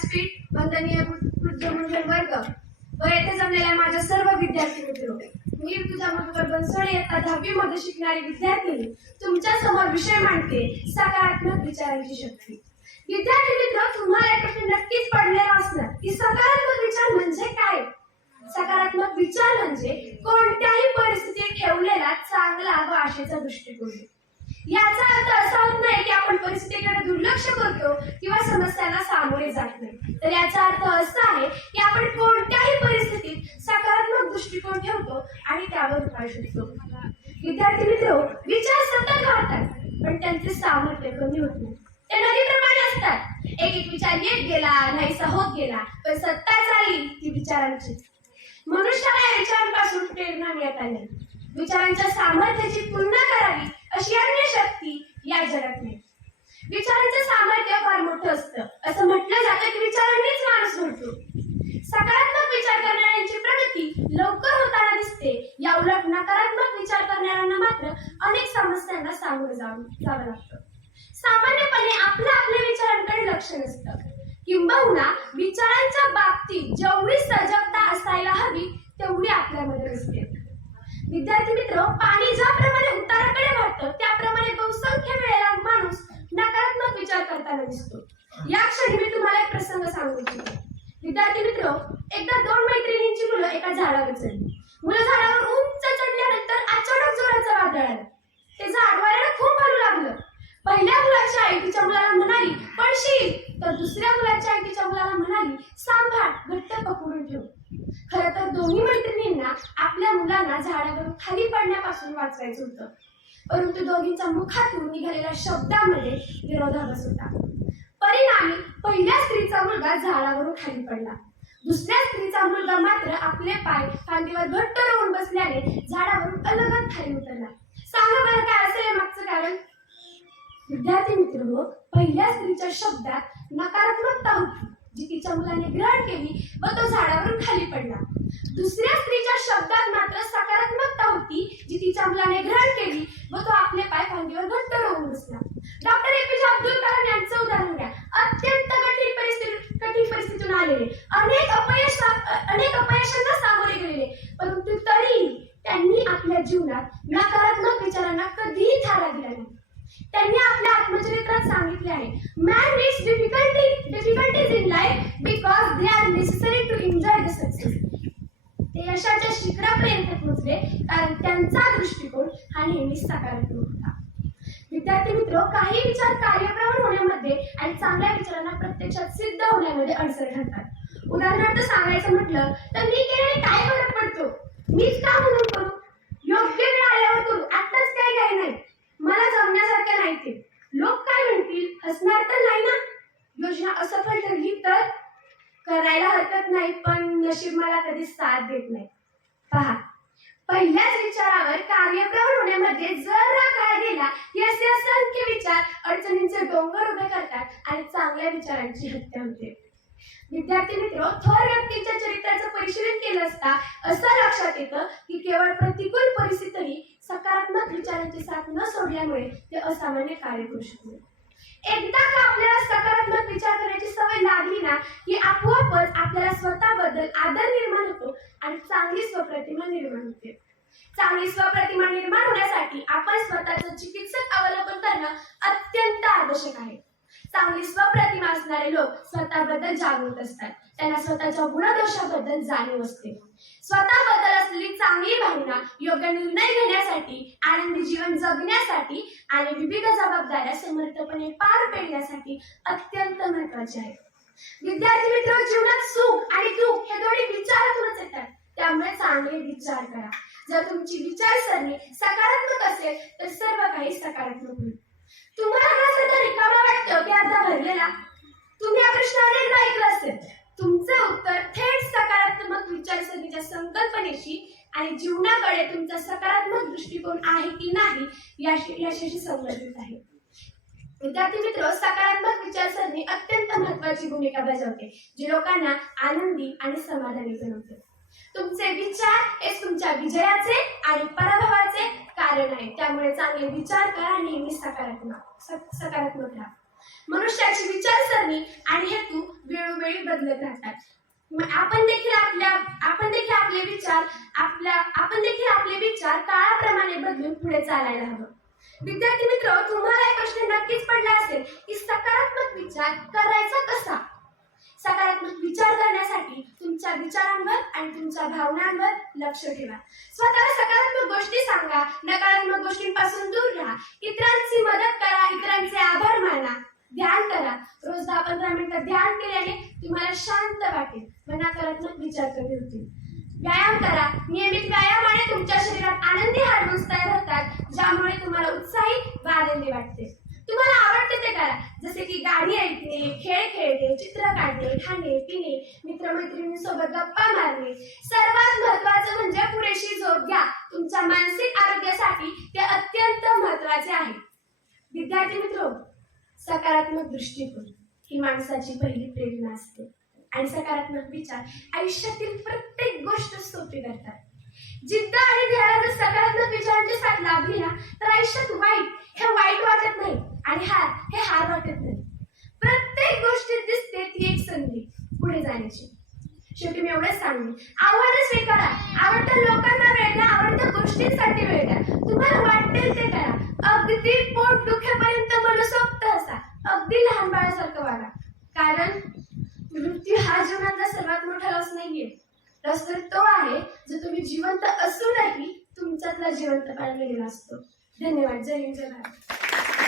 व्यासपीठ वंदनीय वृद्ध वर्ग. व येथे जमलेल्या माझ्या सर्व विद्यार्थी मित्र मी तुझा मधुकर बनसोडे इयत्ता दहावी मध्ये शिकणारी विद्यार्थी. तुमच्यासमोर विषय मांडते. सकारात्मक विचारांची शक्ती. विद्यार्थी मित्र तुम्हाला एक प्रश्न नक्कीच पडलेला असणार. की सकारात्मक विचार म्हणजे काय? सकारात्मक विचार म्हणजे कोणत्याही परिस्थितीत ठेवलेला चांगला व आशेचा दृष्टिकोन. याचा अर्थ असा होत नाही की आपण परिस्थितीकडे दुर्लक्ष करतो किंवा समस्यांना सामोरे जात नाही. तर याचा अर्थ असा आहे की आपण कोणत्याही परिस्थितीत सकारात्मक दृष्टिकोन ठेवतो आणि त्यावर उपाय शोधतो. विद्यार्थी मित्र विचार सतत वाढतात पण त्यांचे सामर्थ्य कमी होत नाही. ते नदीप्रमाणे असतात. एक एक विचार येत गेला नाहीसा होत गेला पण सत्ता झाली ती विचारांची. मनुष्याला विचारांपासून प्रेरणा मिळत आली. विचारांच्या सामर्थ्याची तुलना करावी अशी अन्य शक्ती या जगात नाही. विचारांचं सामर्थ्य फार मोठं असतं. असं म्हटलं जातं की विचारांनीच माणूस घडतो सकारात्मक विचार करणाऱ्यांची प्रगती लवकर होताना दिसते. या उलट नकारात्मक विचार करणाऱ्यांना मात्र अनेक समस्यांना सामोरं जावं जावं लागतं. सामान्यपणे आपलं आपल्या विचारांकडे लक्ष नसतं. किंबहुना विचारांच्या बाबतीत जेवढी सजगता असायला हवी तेवढी आपल्यामध्ये असते. विद्यार्थी मित्र पाणी ज्याप्रमाणे उताराकडे वाहतं त्याप्रमाणे बहुसंख्य वेळेला माणूस नकारात्मक विचार करताना दिसतो. या क्षणी मी तुम्हाला एक प्रसंग सांगू इच्छितो. विद्यार्थी मित्र एकदा दोन मैत्रिणींची मुलं एका झाडावर चढली. मुलं झाडावर उंच चढल्यानंतर अचानक जोराचा वादळ आला. ते झाड वाऱ्याला खूप हलू लागलं. पहिल्या मुलाची आई तिच्या मुलाला म्हणाली पडशील तर दुसऱ्या मुलाची आई तिच्या मुलाला म्हणाली सांभाळ घट्ट पकडून ठेव. खर तर दोन्ही मैत्रिणींना आपल्या मुलांना झाडावरून खाली पडण्यापासून वाचवायचं होतं. परंतु दोघींच्या मुखातून निघालेल्या शब्दामध्ये विरोधाभास होता. परिणामी पहिल्या स्त्रीचा मुलगा झाडावरून खाली पडला. दुसऱ्या स्त्रीचा मुलगा मात्र आपले पाय फांदीवर घट्ट रोवून बसल्याने झाडावरून अलगद खाली उतरला. सांगा बरं काय असेल या मागचं कारण? विद्यार्थी मित्र पहिल्या स्त्रीच्या शब्दात नकारात्मकता होती जी तिच्या मुलाने ग्रहण केली व तो झाडावरून खाली पडला. दुसऱ्या स्त्रीच्या शब्दात मात्र सकारात्मकता होती जी तिच्या मुलाने ग्रहण केली व तो आपले पाय फांदीवर घट्ट रोवून बसला. डॉक्टर एपीजे अब्दुल कलाम यांचं उदाहरण घ्या अत्यंत कठीण परिस्थिती कठीण परिस्थितीतून आलेले. अनेक अपयश अनेक अपयशांना सामोरे गेलेले. परंतु तरीही त्यांनी आपल्या जीवनात नकारात्मक विचारांना कधीही थारा दिला नाही. त्यांनी आपल्या आत्मचरित्रात सांगितले आहे man reach difficulty difficulties in life because they are necessary to enjoy the success ते यशाच्या शिखरापर्यंत पोहोचले कारण त्यांचा दृष्टिकोन हा नेहमीच सकारात्मक होता विद्यार्थी मित्र काही विचार कार्यप्रवण होण्यामध्ये आणि चांगल्या विचारांना प्रत्यक्षात सिद्ध होण्यामध्ये अडचण ठरतात उदाहरणार्थ सांगायचं म्हटलं तर मी केल्याने काय फरक पडतो. मीच का म्हणून करू? योग्य वेळ आल्यावर करू. आत्ताच काय काय नाही. मला जमण्यासारखं नाही ते लोक काय म्हणतील? हसणार तर नाही ना? योजना असफल ठरली तर? करायला हरकत नाही पण नशीब मला कधी साथ देत नाही. पहा पहिल्याच विचारावर कार्यप्रवण होण्यामध्ये जरा काळ गेला की असे असंख्य विचार अडचणींचे डोंगर उभे चांगल्या विचारांची हत्या होते. विद्यार्थी मित्र थोर व्यक्तीच्या चरित्राचं परिशीलन केलं असता असं लक्षात येतं की केवळ प्रतिकूल परिस्थितीतही सकारात्मक विचारांची साथ न सोडल्यामुळे ते असामान्य कार्य करू शकले. एकदा का आपल्याला सकारात्मक विचार करण्याची सवय लागली ना की आपोआपच आपल्याला स्वतःबद्दल आदर निर्माण होतो आणि चांगली स्वप्रतिमा निर्माण होते. चांगली स्वप्रतिमा निर्माण होण्यासाठी आपण स्वतःचं चिकित्सक अवलंबन करणं अत्यंत आवश्यक आहे. चांगली स्वप्रतिमा असणारे लोक स्वतःबद्दल जागृत असतात. त्यांना स्वतःच्या गुणदोषाबद्दल जाणीव असते. स्वतःबद्दल असलेली चांगली भावना योग्य निर्णय घेण्यासाठी आनंदी जीवन जगण्यासाठी आणि विविध जबाबदाऱ्या समर्थपणे पार पाडण्यासाठी अत्यंत महत्त्वाचे आहे. विद्यार्थी मित्र जीवनात सुख आणि दुःख हे दोन्ही विचारातूनच येतात. त्यामुळे चांगले विचार करा. जर तुमची विचारसरणी सकारात्मक असेल तर सर्व काही सकारात्मक होईल तुम्हाला हा सध्या रिकामा वाटतं की अर्धा भरलेला प्रश्नाने ऐकलं असेल तुमचे उत्तर थेट सकारात्मक विचारसरणीच्या संकल्पनेशी आणि जीवनाकडे तुमचा सकारात्मक दृष्टिकोन आहे की नाही याशी याच्याशी संबंधित आहे. विद्यार्थी मित्र सकारात्मक विचारसरणी अत्यंत महत्वाची भूमिका बजावते जी लोकांना आनंदी आणि समाधानी बनवते. तुमचे विचार हे तुमच्या विजयाचे आणि पराभवाचे कारण आहे. त्यामुळे चांगले विचार करा नेहमी सकारात्मक सकारात्मक राहा. मनुष्याची विचारसरणी आणि हेतू वेळोवेळी बदलत राहतात. आपण देखील आपल्या आपण देखील आपले विचार आपल्या आपण देखील आपले विचार काळाप्रमाणे बदलून पुढे चालायला हवं. विद्यार्थी मित्र तुम्हाला एक प्रश्न नक्कीच पडला असेल की सकारात्मक विचार करायचा कसा? सकारात्मक विचार करण्यासाठी तुमच्या विचारांवर आणि तुमच्या भावनांवर लक्ष ठेवा. स्वतःला सकारात्मक गोष्टी सांगा नकारात्मक गोष्टींपासून दूर राहा. इतरांची मदत करा इतरांचे आभार माना. ध्यान करा. रोज दहा पंधरा मिनिटं ध्यान केल्याने तुम्हाला शांत वाटेल. मनाकारात्मक विचार कमी होतील. व्यायाम करा. नियमित व्यायामाने तुमच्या शरीरात आनंदी हार्मोन्स तयार होतात ज्यामुळे तुम्हाला उत्साही व आनंदी वाटते. तुम्हाला आवडते ते करा. जसे की गाणी ऐकणे खेळ खेळणे चित्र काढणे खाणे पिणे मित्रमैत्रिणींसोबत गप्पा मारणे. सर्वात महत्वाचं म्हणजे पुरेशी झोप घ्या. तुमच्या मानसिक आरोग्यासाठी ते अत्यंत महत्त्वाचे आहे. विद्यार्थी मित्र सकारात्मक दृष्टिकोन ही माणसाची पहिली प्रेरणा असते. आणि सकारात्मक विचार आयुष्यातील प्रत्येक गोष्ट सोपी करतात. जिद्द आणि ध्येयाला जर सकारात्मक विचारांची साथ लाभली ना तर आयुष्यात वाईट हे वाईट वाटत नाही आणि हार हे हार वाटत नाही. प्रत्येक गोष्टीत दिसते ती एक संधी पुढे जाण्याची. शेवटी मी एवढंच सांगेन. आव्हानं स्वीकारा. आवडत्या लोकांना वेळ द्या आवडत्या गोष्टींसाठी वेळ द्या तुम्हाला वाटेल ते करा. अगदी पोट दुखेपर्यंत मनसोक्त असा अगदी लहान वागा. कारण मृत्यू हा जीवनातला सर्वात मोठा रस नाहीये. रस तर तो आहे जो तुम्ही जिवंत असूनही तुमच्यातला जिवंतपणा गेलेला असतो. धन्यवाद. जय हिंद जय भारत.